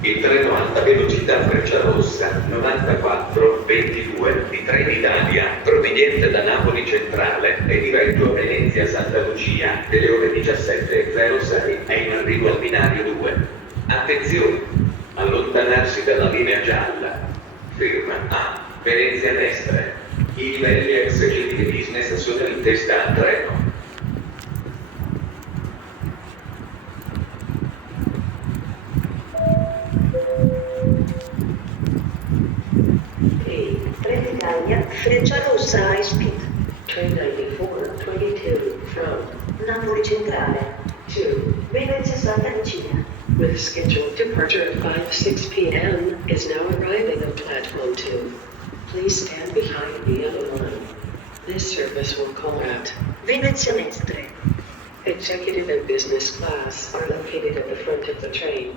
Il treno alta velocità Frecciarossa 9422 di Trenitalia, proveniente da Napoli Centrale e diretto a Venezia Santa Lucia, delle ore 17:06, è in arrivo al binario 2. Attenzione! Allontanarsi dalla linea gialla. Ferma A. Venezia Mestre. I livelli executive business sono in testa al treno. Trenitalia, Frecciarossa High Speed, Train 9422 from Napoli Centrale, to Venezia Santa Lucia. with scheduled departure at 5:06 p.m. is now arriving on platform 2. Please stand behind the yellow line. This service will call at Venezia Mestre. executive and business class are located at the front of the train.